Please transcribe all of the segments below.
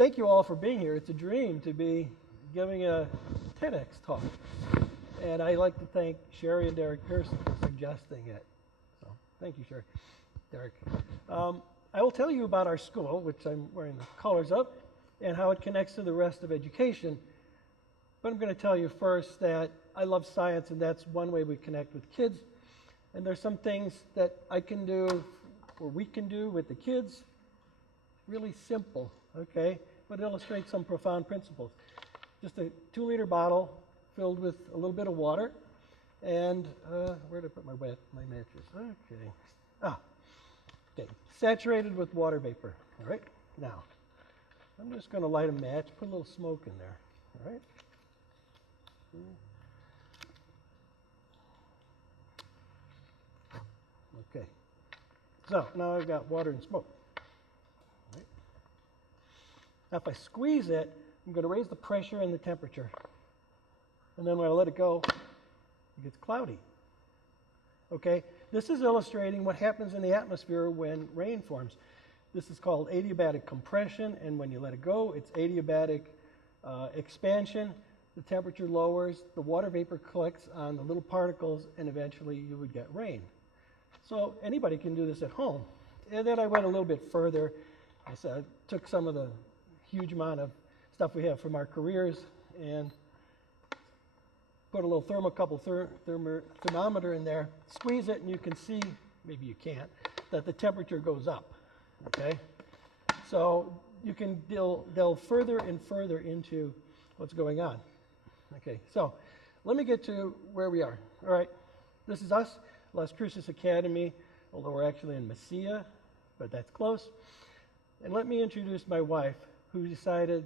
thank you all for being here. It's a dream to be giving a TEDx talk. And I'd like to thank Sherry and Derek Pearson for suggesting it. So thank you, Sherry. Derek. I will tell you about our school, which I'm wearing the colors of, and how it connects to the rest of education. But I'm going to tell you first that I love science, and that's one way we connect with kids. And there's some things that I can do, or we can do with the kids, really simple, okay? But it illustrates some profound principles. Just a 2-liter bottle filled with a little bit of water, and where did I put my matches? Okay. Okay. Saturated with water vapor. All right. Now, I'm just going to light a match, put a little smoke in there. All right. Okay. So now I've got water and smoke. All right. Now, if I squeeze it, I'm going to raise the pressure and the temperature. And then when I let it go, it gets cloudy. Okay? This is illustrating what happens in the atmosphere when rain forms. This is called adiabatic compression, and when you let it go, it's adiabatic expansion. The temperature lowers, the water vapor collects on the little particles, and eventually you would get rain. So anybody can do this at home. And then I went a little bit further. I took some of the huge amount of stuff we have from our careers and put a little thermometer in there, squeeze it, and you can see, maybe you can't, that the temperature goes up, okay? So you can delve further and further into what's going on. Okay, so let me get to where we are. All right, this is us, Las Cruces Academy, although we're actually in Mesilla, but that's close. And let me introduce my wife, who decided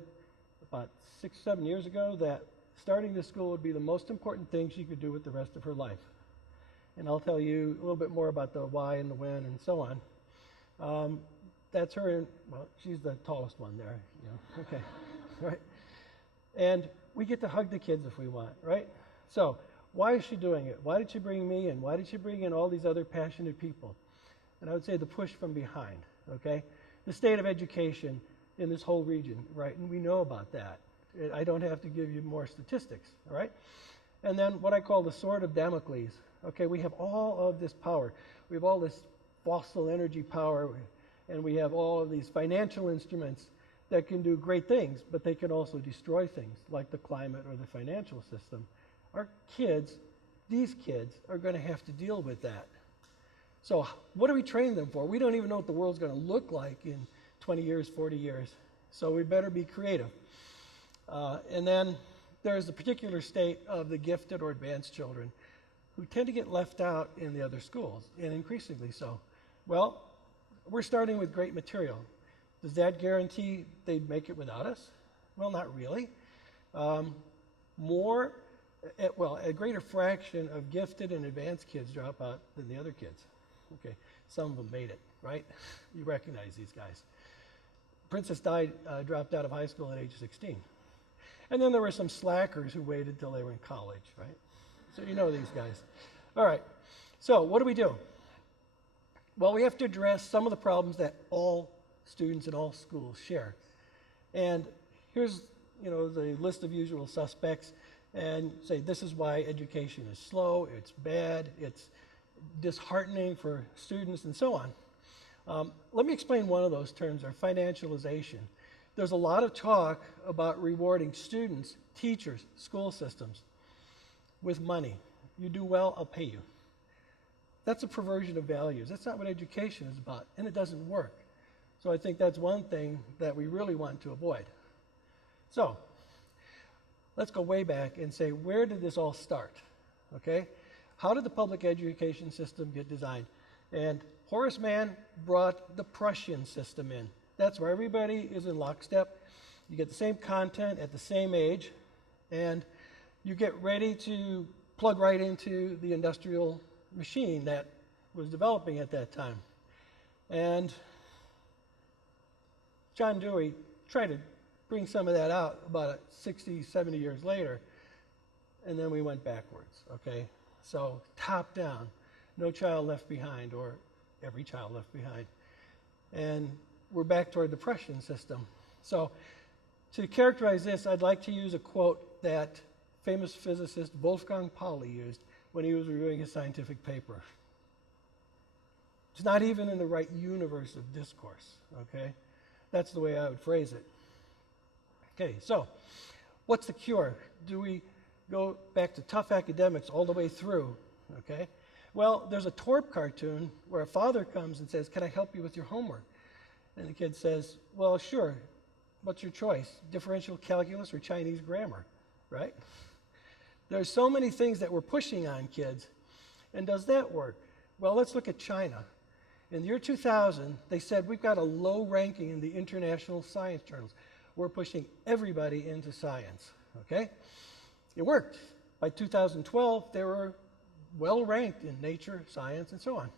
about 6, 7 years ago that starting this school would be the most important thing she could do with the rest of her life. And I'll tell you a little bit more about the why and the when and so on. That's her, well, she's the tallest one there, you know. Okay, right? And we get to hug the kids if we want, right? So why is she doing it? Why did she bring me in? Why did she bring in all these other passionate people? And I would say the push from behind, okay? The state of education in this whole region, right? And we know about that. I don't have to give you more statistics, all right? And then what I call the Sword of Damocles. Okay, we have all of this power. We have all this fossil energy power, and we have all of these financial instruments that can do great things, but they can also destroy things like the climate or the financial system. Our kids, these kids, are going to have to deal with that. So what do we train them for? We don't even know what the world's going to look like in 20 years, 40 years. So we better be creative. And then there's the particular state of the gifted or advanced children who tend to get left out in the other schools, and increasingly so. Well, we're starting with great material. Does that guarantee they'd make it without us? Well, not really. A greater fraction of gifted and advanced kids drop out than the other kids. Okay, some of them made it, right? You recognize these guys. Princess Di dropped out of high school at age 16. And then there were some slackers who waited till they were in college, right? So you know these guys. All right, so what do we do? Well, we have to address some of the problems that all students in all schools share. And here's, the list of usual suspects, and say this is why education is slow, it's bad, it's disheartening for students, and so on. Let me explain one of those terms, our financialization. There's a lot of talk about rewarding students, teachers, school systems with money. You do well, I'll pay you. That's a perversion of values. That's not what education is about, and it doesn't work. So I think that's one thing that we really want to avoid. So let's go way back and say, where did this all start? Okay? How did the public education system get designed? And Horace Mann brought the Prussian system in. That's where everybody is in lockstep. You get the same content at the same age, and you get ready to plug right into the industrial machine that was developing at that time. And John Dewey tried to bring some of that out about 60, 70 years later, and then we went backwards, okay? So top down, no child left behind, or every child left behind. And we're back toward the Prussian system. So To characterize this, I'd like to use a quote that famous physicist Wolfgang Pauli used when he was reviewing his scientific paper. It's not even in the right universe of discourse, okay? That's the way I would phrase it. Okay, so what's the cure? Do we go back to tough academics all the way through, okay? Well, there's a Torp cartoon where a father comes and says, "Can I help you with your homework?" And the kid says, "Well, sure. What's your choice? Differential calculus or Chinese grammar?" Right? There's so many things that we're pushing on kids. And does that work? Well, let's look at China. In the year 2000, they said, we've got a low ranking in the international science journals. We're pushing everybody into science, okay? It worked. By 2012, they were well ranked in nature, science, and so on.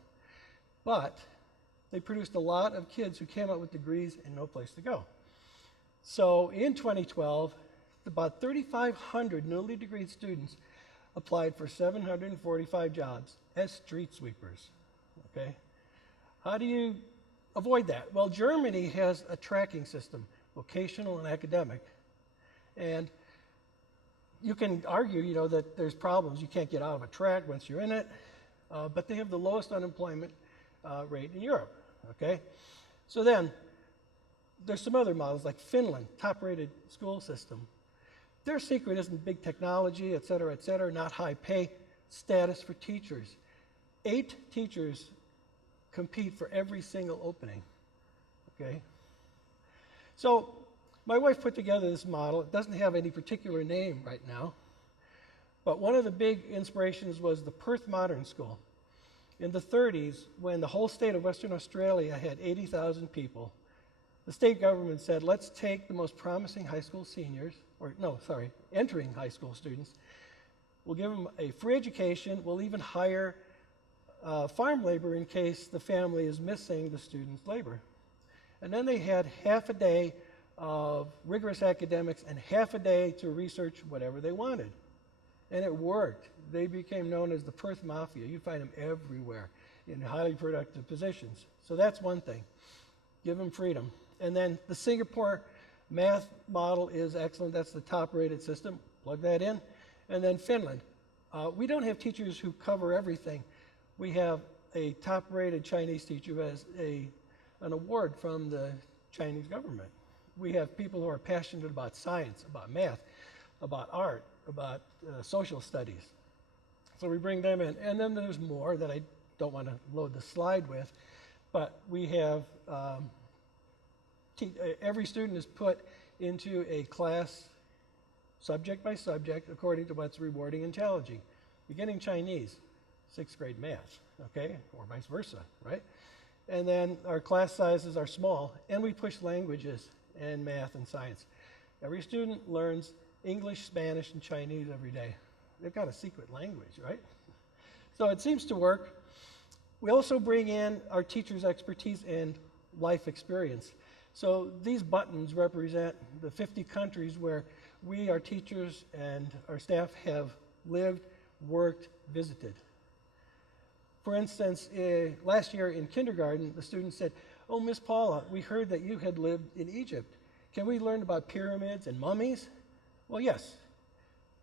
But they produced a lot of kids who came out with degrees and no place to go. So in 2012, about 3,500 newly degreed students applied for 745 jobs as street sweepers, okay? How do you avoid that? Well, Germany has a tracking system, vocational and academic. And you can argue, you know, that there's problems. You can't get out of a track once you're in it. But they have the lowest unemployment rate in Europe, okay? So then, there's some other models like Finland, top-rated school system. Their secret isn't big technology, et cetera, not high pay, status for teachers. 8 teachers compete for every single opening, okay? So my wife put together this model. It doesn't have any particular name right now, but one of the big inspirations was the Perth Modern School. In the 30s, when the whole state of Western Australia had 80,000 people, the state government said, let's take the most promising high school seniors, entering high school students. We'll give them a free education. We'll even hire farm labor in case the family is missing the student's labor. And then they had half a day of rigorous academics and half a day to research whatever they wanted. And it worked. They became known as the Perth Mafia. You find them everywhere in highly productive positions. So that's one thing. Give them freedom. And then the Singapore math model is excellent. That's the top-rated system. Plug that in. And then Finland. We don't have teachers who cover everything. We have a top-rated Chinese teacher who has an award from the Chinese government. We have people who are passionate about science, about math, about art, about social studies. So we bring them in. And then there's more that I don't want to load the slide with, but we have every student is put into a class subject by subject according to what's rewarding and challenging. Beginning Chinese, 6th grade math, okay, or vice versa, right? And then our class sizes are small, and we push languages and math and science. Every student learns English, Spanish, and Chinese every day. They've got a secret language, right? So it seems to work. We also bring in our teachers' expertise and life experience. So these buttons represent the 50 countries where we, our teachers, and our staff have lived, worked, visited. For instance, last year in kindergarten, the students said, "Oh, Miss Paula, we heard that you had lived in Egypt. Can we learn about pyramids and mummies?" Well, yes.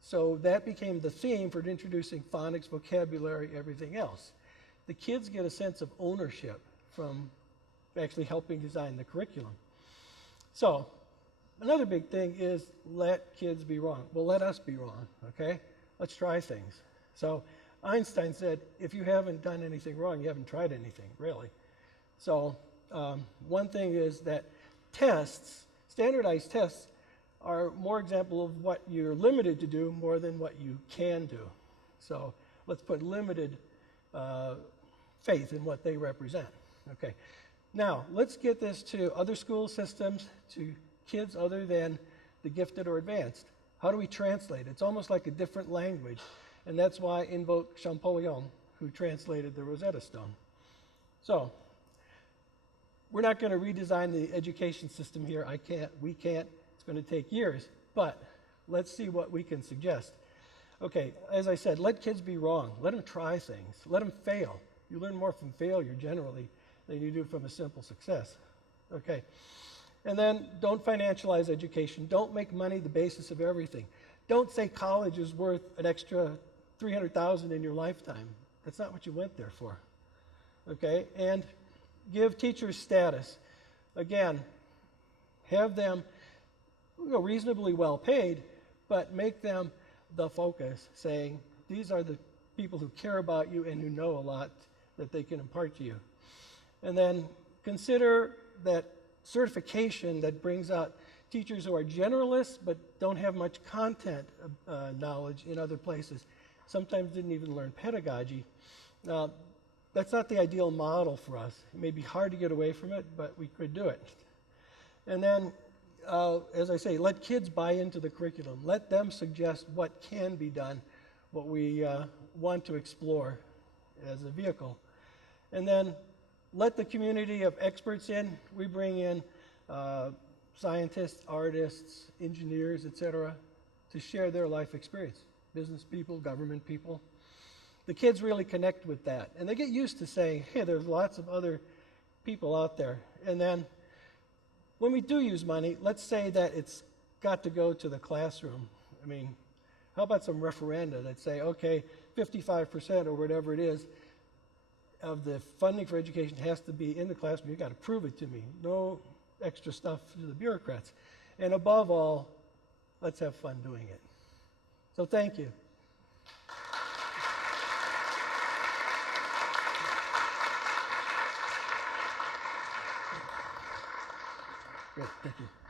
So that became the theme for introducing phonics, vocabulary, everything else. The kids get a sense of ownership from actually helping design the curriculum. So another big thing is let kids be wrong. Well, let us be wrong, okay? Let's try things. So Einstein said, if you haven't done anything wrong, you haven't tried anything, really. So one thing is that tests, standardized tests, are more example of what you're limited to do more than what you can do. So let's put limited faith in what they represent. Okay. Now, let's get this to other school systems, to kids other than the gifted or advanced. How do we translate? It's almost like a different language. And that's why I invoke Champollion, who translated the Rosetta Stone. So, we're not going to redesign the education system here. We can't. It's going to take years. But let's see what we can suggest. Okay, as I said, let kids be wrong. Let them try things. Let them fail. You learn more from failure generally than you do from a simple success. Okay. And then don't financialize education. Don't make money the basis of everything. Don't say college is worth an extra $300,000 in your lifetime. That's not what you went there for. Okay? And give teachers status. Again, have them reasonably well paid, but make them the focus, saying these are the people who care about you and who know a lot that they can impart to you. And then consider that certification that brings out teachers who are generalists but don't have much content knowledge in other places. Sometimes didn't even learn pedagogy. That's not the ideal model for us. It may be hard to get away from it, but we could do it. And then, as I say, let kids buy into the curriculum. Let them suggest what can be done, what we want to explore as a vehicle. And then let the community of experts in. We bring in scientists, artists, engineers, etc., to share their life experience. Business people, government people. The kids really connect with that. And they get used to saying, hey, there's lots of other people out there. And then when we do use money, let's say that it's got to go to the classroom. I mean, how about some referenda that say, okay, 55% or whatever it is of the funding for education has to be in the classroom. You've got to prove it to me. No extra stuff to the bureaucrats. And above all, let's have fun doing it. So thank you. Great, thank you.